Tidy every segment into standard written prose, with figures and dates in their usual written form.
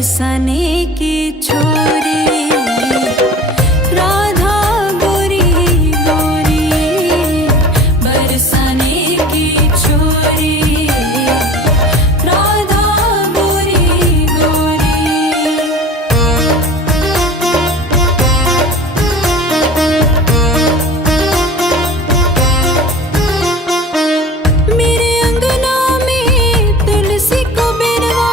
बरसाने की छोरी राधा गोरी गोरी, बरसाने की छोरी राधा गोरी गोरी। मेरे अंगना में तुलसी को बिरवा,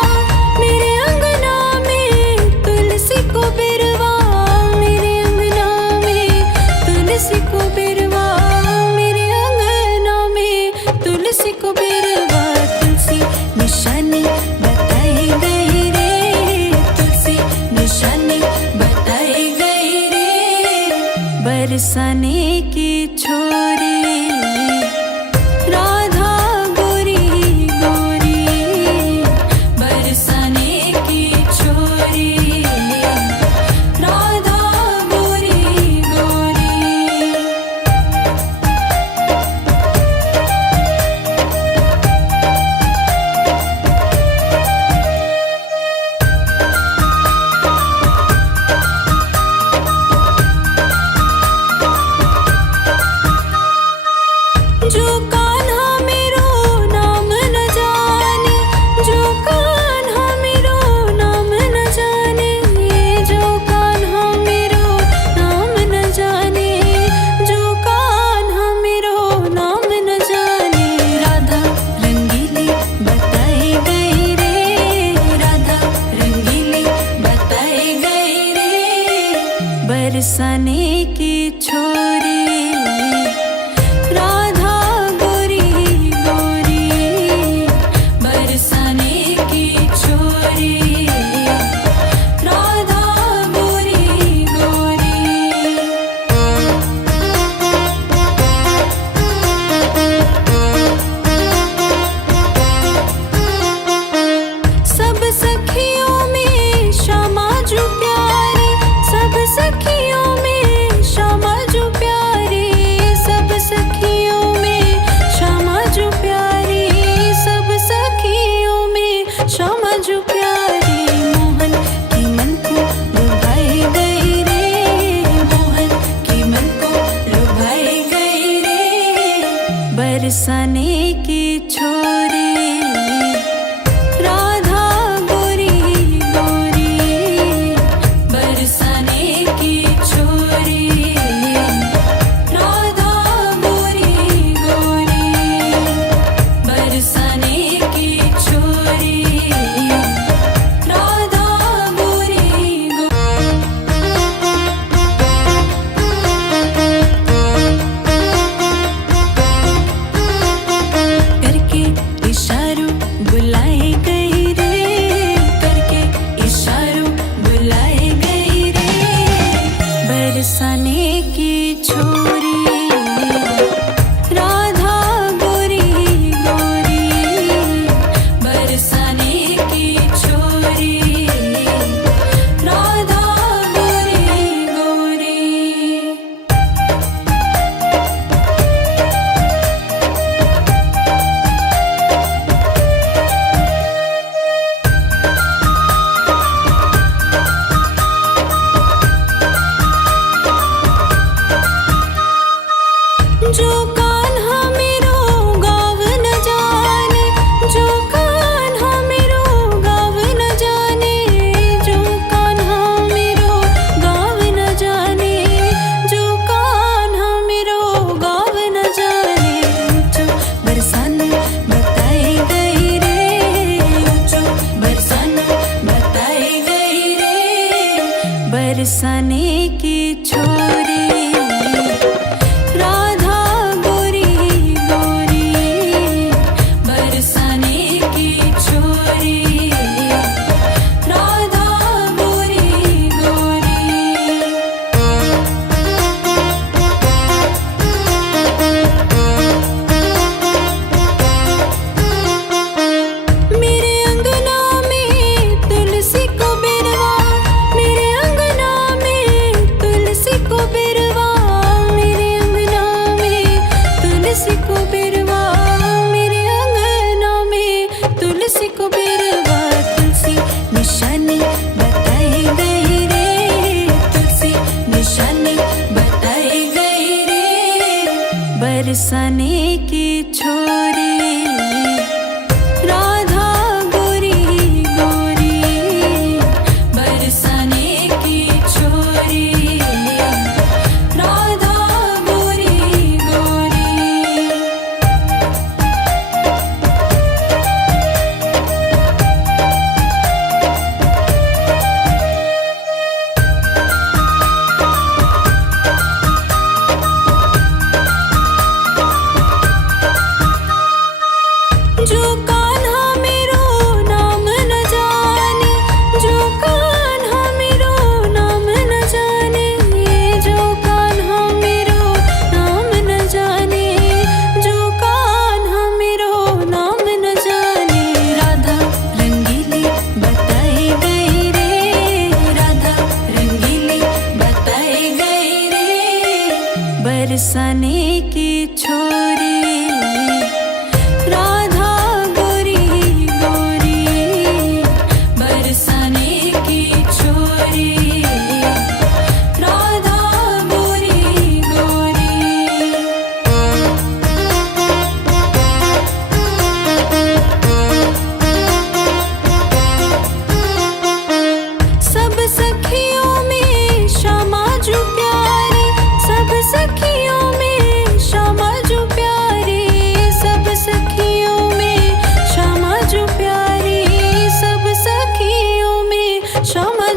मेरे अंगना में तुलसी को बिरवा,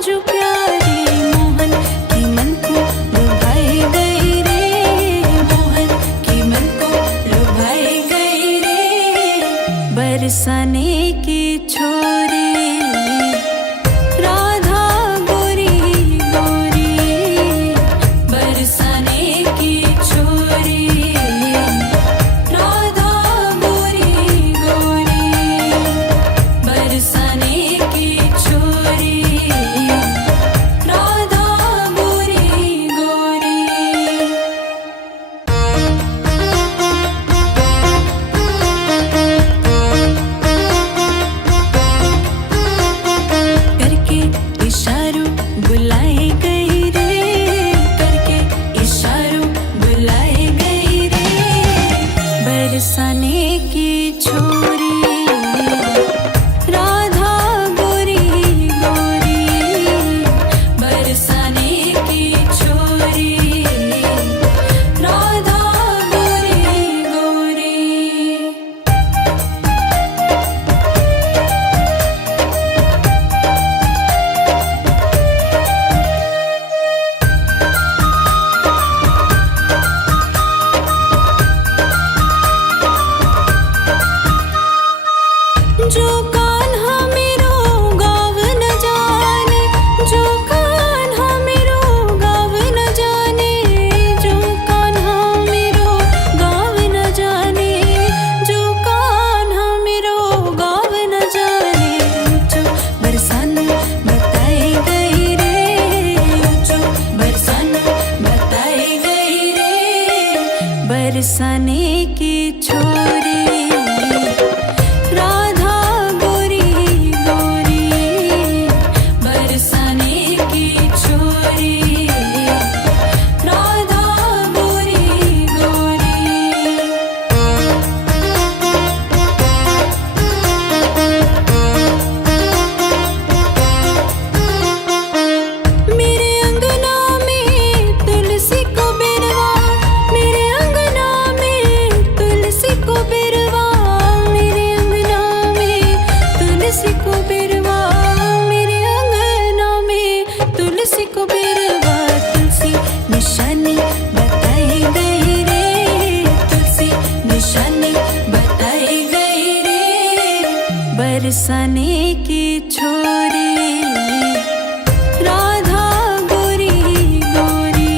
जो प्यारी मोहन की मन को लुभाई गई रे मोहन की मन को लुभाई गई रे बरसाने की छोरी राधा गोरी गोरी बरसाने की छोरी राधा गोरी गोरी बरसाने की छोरी राधा गोरी गोरी करके इशारों बुलाए गई रे करके इशारों बुलाए गई रे बरसाने की छोरी राधा गोरी गोरी बरसाने की छोरी राधा गोरी गोरी जो कान्हा मेरो गाव न जाने जो कान्हा मेरो गाव न जाने जो कान्हा मेरो गाव न जाने जो कान्हा मेरो गाव न जाने ऊंचो बरसाना बताई गई रे ऊंचो बरसाना बताई गई रे बरसाने की छोरी राधा गोरी गोरी बरसाने की छोरी राधा गोरी गोरी मेरे अंगना में तुलसी को बिरवा मेरे अंगना में तुलसी को बिरवा मेरे अंगना में तुलसी को बिरवा मेरे अंगना में तुलसी को बिरवा तुलसी निशानी बताई गई रे तुलसी निशानी बताई गई रे बरसाने की छोरी राधा गोरी गोरी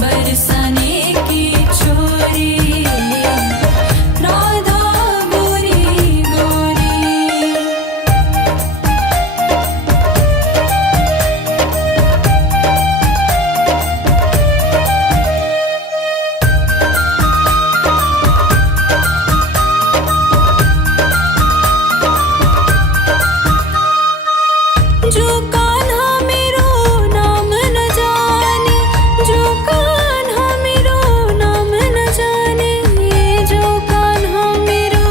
बरसाने की छोरी राधा गोरी गोरी जो कान्हा मेरो नाम न जाने जो कान्हा मेरो नाम न जाने जो कान्हा मेरो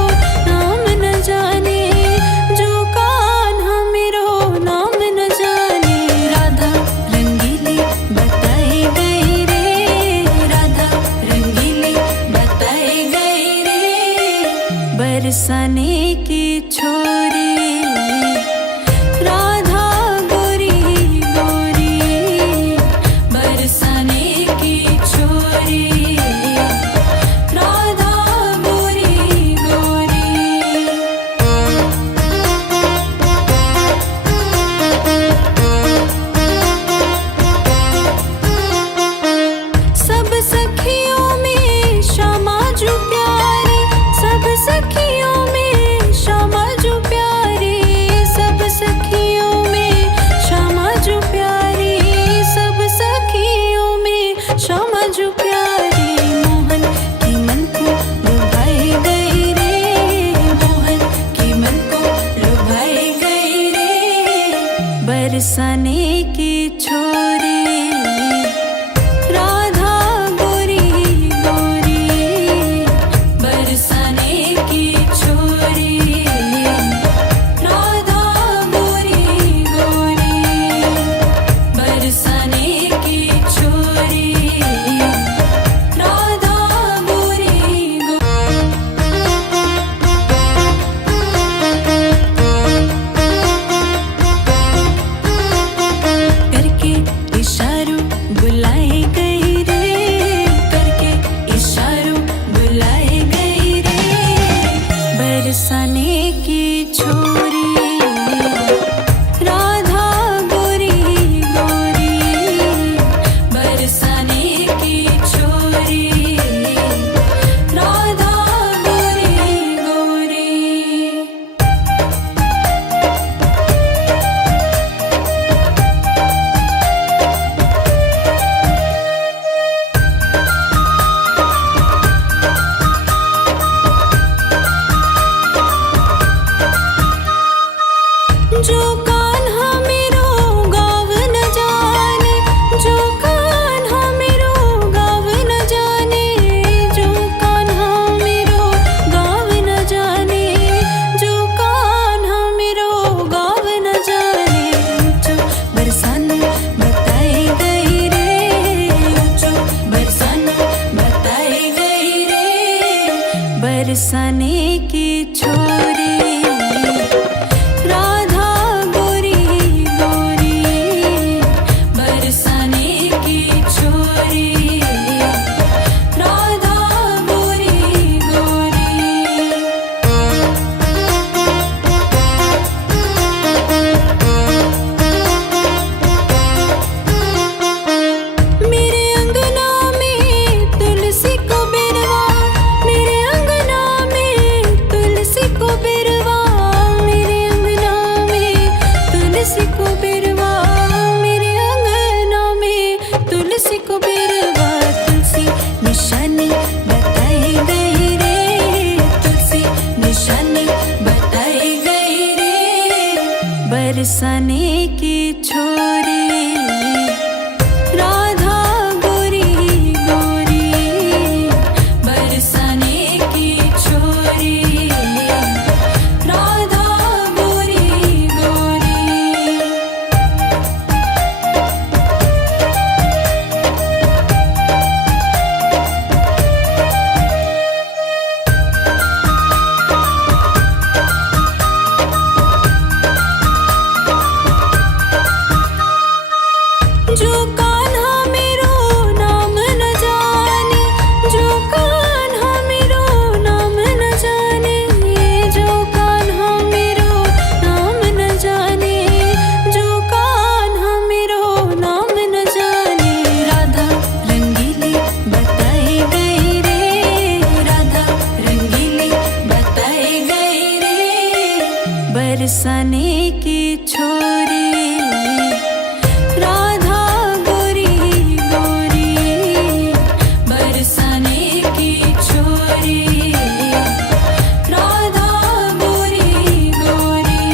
नाम न जाने जो कान्हा मेरो नाम न जाने राधा रंगीली बताई गई रे राधा रंगीली बताई गई रे बरसाने की छोरी राधा गोरी गोरी बरसाने की छोरी राधा गोरी गोरी सब सखियों में श्यामा जो प्यारी सब सखियों में श्यामा जो प्यारी सब सखियों में श्यामा जो प्यारी सब सखियों में श्यामा जो प्यारी मोहन की मन को लुभाई गई रे मोहन की मन को लुभाई गई रे बरसाने की छोरी राधा गोरी गोरी बरसाने की छोरी राधा गोरी गोरी बरसाने की छोरी राधा गोरी गोरी बरसाने की छोरी राधा गोरी गोरी, बरसाने की छोरी राधा गोरी गोरी। जो कान्हा मेरो नाम न जाने, जो कान्हा मेरो नाम न जाने, जो कान्हा मेरो नाम न जाने, जो कान्हा मेरो नाम न जाने। राधा रंगीली बताई गई रे, राधा रंगीली बताई गई रे, बरसाने की छोरी राधा गोरी गोरी, बरसाने की छोरी राधा गोरी गोरी।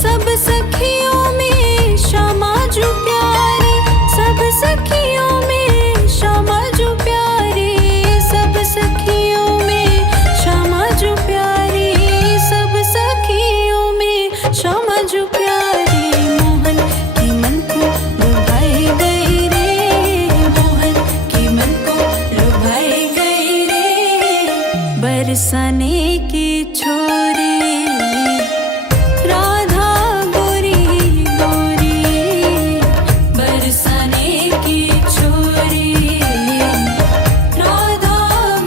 सब सखियों में श्यामा जो प्यारी, सब सखियों में श्यामा जो प्यारी, सब सखियों में श्यामा जो प्यारी, सब सखियों में श्यामा जो प्यारी। मोहन की मन को लुभाई गई रे, मोहन की मन को लुभाई गई रे, बरसाने की छोरी राधा गोरी गोरी, बरसाने की छोरी राधा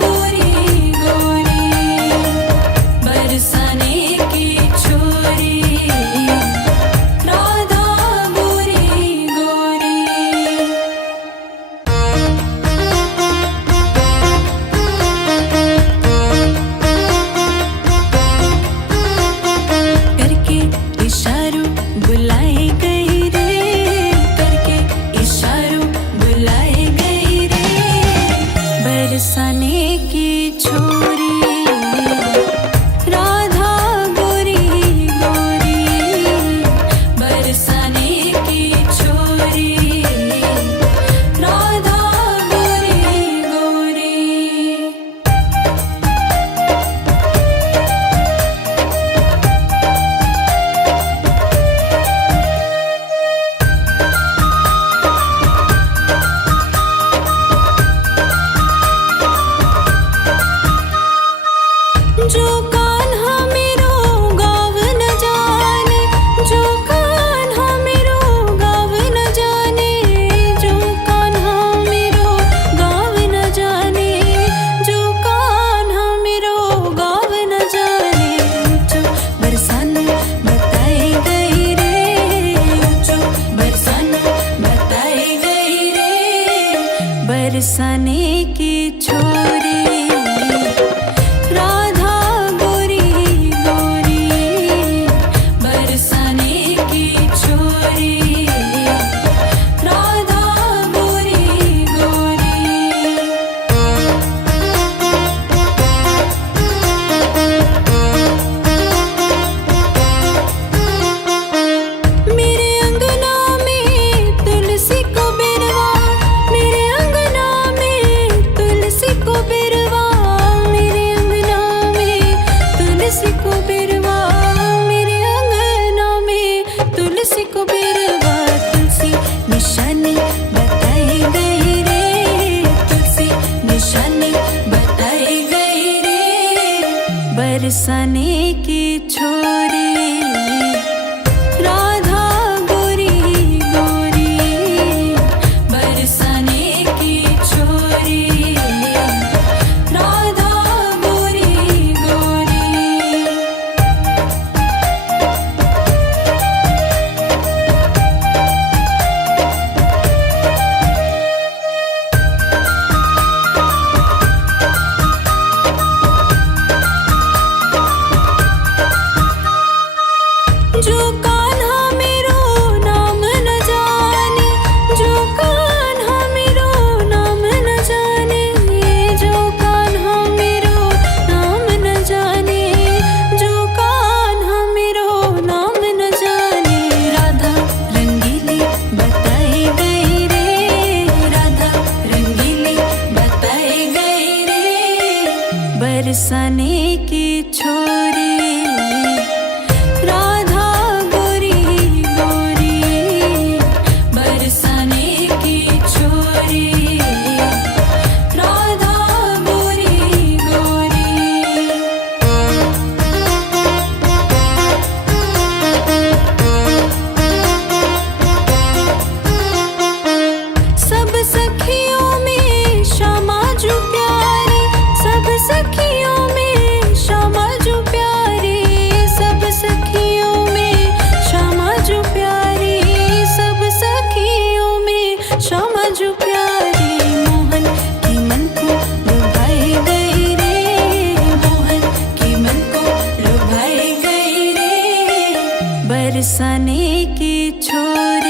गोरी गोरी, बरसाने की छोरी राधा गोरी गोरी। करके इशारों बुलाई गई रे, करके इशारों बुलाई गई रे, बरसाने की छोरी राधा गोरी गोरी, बरसाने की छोरी राधा गोरी गोरी। जो कान्हा मेरो गाव न जाने, जो कान्हा मेरो गाव न जाने, जो कान्हा मेरो गाव न जाने, जो कान्हा मेरो गाव न जाने। ऊंचो बरसाना बताई गई रे, ऊंचो बरसाना बताई गई रे, बरसाने की छोरी राधा गोरी गोरी, बरसाने की छोरी राधा गोरी गोरी। मेरे अंगना में तुलसी को बिरवा, मेरे अंगना में तुलसी को बिरवा, तरसाने की छोरी।